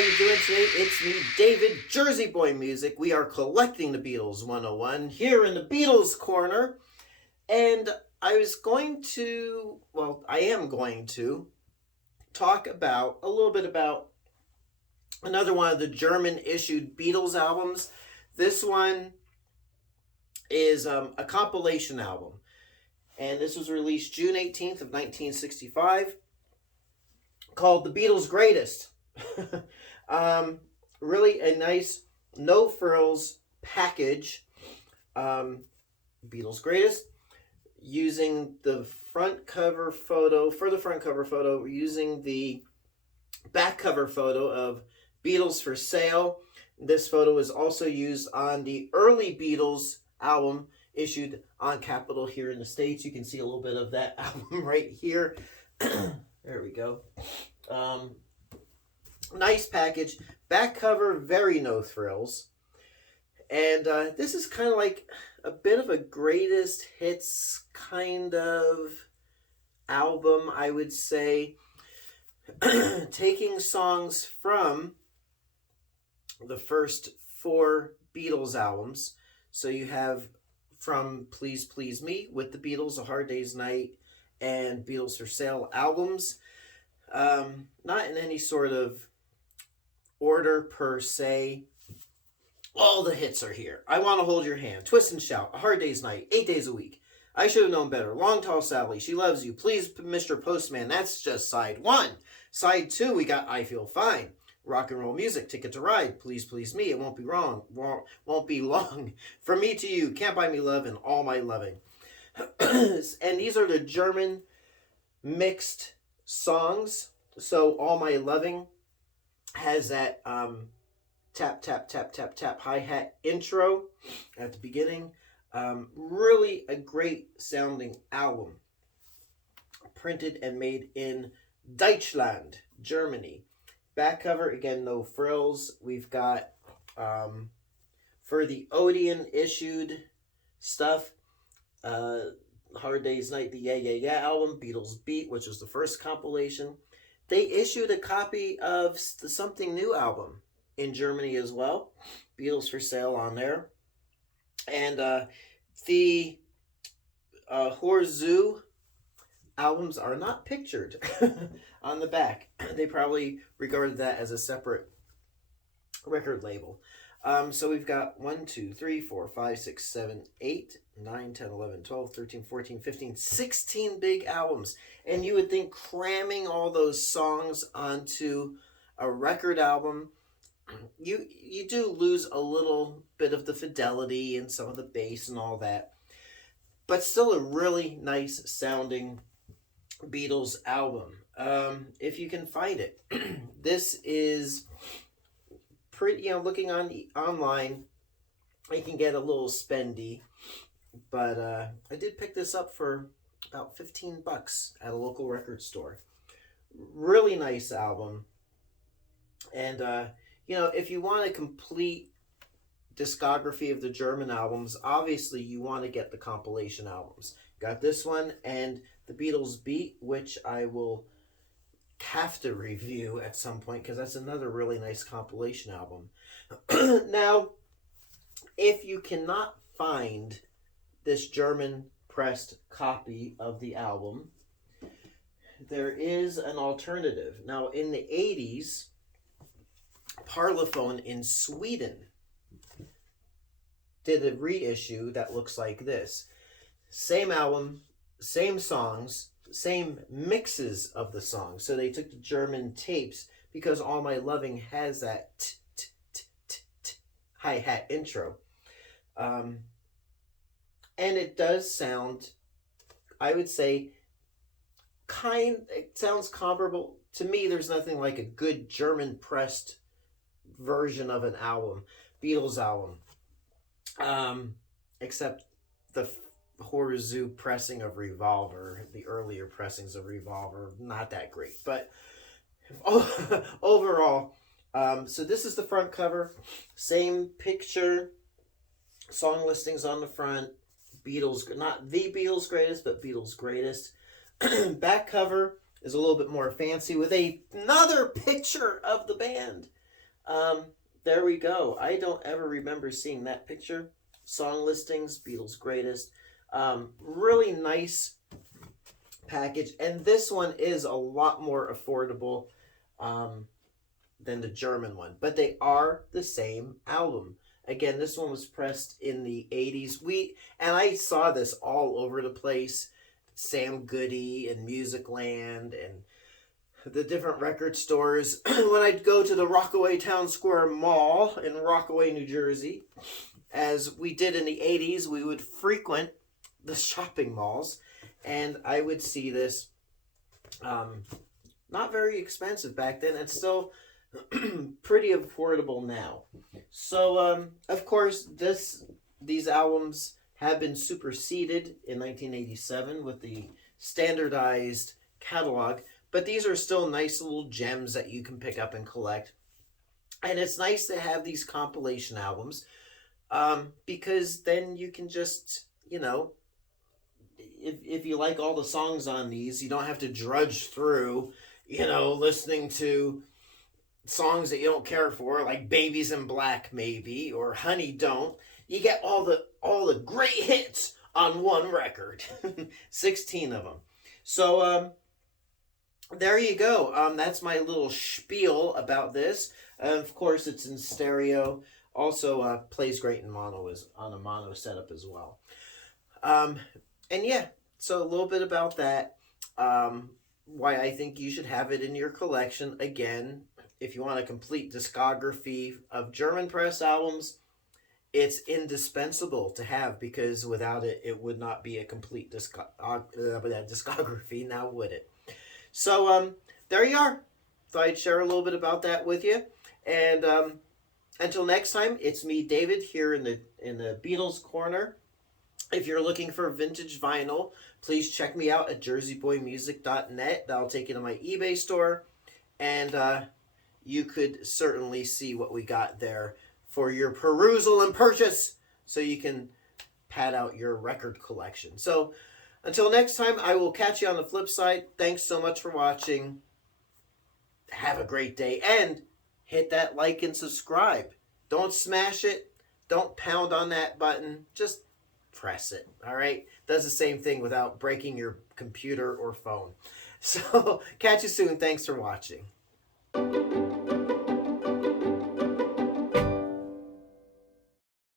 you doing today? It's me, David, Jersey Boy Music. We are collecting the Beatles 101 here in the Beatles Corner. And I am going to talk about a little bit about another one of the German issued Beatles albums. This one is a compilation album. And this was released June 18th of 1965, called The Beatles Greatest. Really a nice no frills package. Beatles Greatest, using the front cover photo, using the back cover photo of Beatles for Sale. This photo is also used on the early Beatles album issued on Capitol here in the States. You can see a little bit of that album right here. There we go. Nice package. Back cover, very no frills. And this is kind of like a bit of a greatest hits kind of album, I would say. Taking songs from the first four Beatles albums. So you have from Please Please Me with the Beatles, A Hard Day's Night, and Beatles for Sale albums. Not in any sort of order per se. All the hits are here. I Want to Hold Your Hand, Twist and Shout, A Hard Day's Night, 8 Days a Week, I Should Have Known Better, Long Tall Sally, She Loves You, Please Mr. Postman. That's just side one. Side two, we got I Feel Fine, Rock and Roll Music, Ticket to Ride, Please Please Me, It Won't Be Won't Be Long, From Me to You, Can't Buy Me Love, and All My Loving. And these are the German mixed songs. So All My Loving has that tap, tap, tap, tap, tap hi-hat intro at the beginning. Really a great sounding album. Printed and made in Deutschland, Germany. Back cover, again, no frills. We've got, for the Odeon issued stuff, Hard Day's Night, the Yeah Yeah Yeah album, Beatles Beat, which was the first compilation. They issued a copy of the Something New album in Germany as well. Beatles for Sale on there. And the Horzu albums are not pictured on the back. They probably regarded that as a separate record label. So we've got 1, 2, 3, 4, 5, 6, 7, 8, 9, 10, 11, 12, 13, 14, 15, 16 big albums. And you would think cramming all those songs onto a record album, you do lose a little bit of the fidelity and some of the bass and all that. But still a really nice sounding Beatles album. If you can find it. This is pretty, looking online, it can get a little spendy, but I did pick this up for about $15 at a local record store. Really nice album. And if you want a complete discography of the German albums, obviously you want to get the compilation albums. Got this one and the Beatles Beat, which I will have to review at some point because that's another really nice compilation album. Now, if you cannot find this German pressed copy of the album, there is an alternative. Now, in the 80s, Parlophone in Sweden did a reissue that looks like this. Same album, same songs, same mixes of the songs. So they took the German tapes because All My Loving has that hi-hat intro. And it does sound, I would say, it sounds comparable. To me, there's nothing like a good German pressed version of an album, Beatles album. Except the Horzu pressing of Revolver, the earlier pressings of Revolver, not that great. But overall, so this is the front cover. Same picture, song listings on the front. Beatles, not the Beatles Greatest, but Beatles Greatest. Back cover is a little bit more fancy with another picture of the band. Um, there we go. I don't ever remember seeing that picture. Song listings, Beatles Greatest. Really nice package. And this one is a lot more affordable um, than the German one. But they are the same album. Again, this one was pressed in the 80s. And I saw this all over the place. Sam Goody and Musicland and the different record stores. When I'd go to the Rockaway Town Square Mall in Rockaway, New Jersey, as we did in the 80s, we would frequent the shopping malls, and I would see this. Not very expensive back then, and still pretty affordable now. So, of course, these albums have been superseded in 1987 with the standardized catalog, but these are still nice little gems that you can pick up and collect. And it's nice to have these compilation albums because then you can just, if you like all the songs on these, you don't have to drudge through, listening to songs that you don't care for, like Babies in Black maybe, or Honey Don't. You get all the great hits on one record. 16 of them. So there you go. That's my little spiel about this. Of course, it's in stereo. Also plays great in mono, is on a mono setup as well. And yeah, so a little bit about that. Why I think you should have it in your collection. Again, if you want a complete discography of German press albums, it's indispensable to have, because without it, it would not be a complete discography, now would it? So there you are. Thought I'd share a little bit about that with you. And until next time, it's me, David, here in the Beatles Corner. If you're looking for vintage vinyl, please check me out at jerseyboymusic.net. That'll take you to my eBay store. And you could certainly see what we got there for your perusal and purchase, so you can pad out your record collection. So until next time, I will catch you on the flip side. Thanks so much for watching. Have a great day, and hit that like and subscribe. Don't smash it. Don't pound on that button. Just press it. All right? Does the same thing without breaking your computer or phone. So catch you soon. Thanks for watching.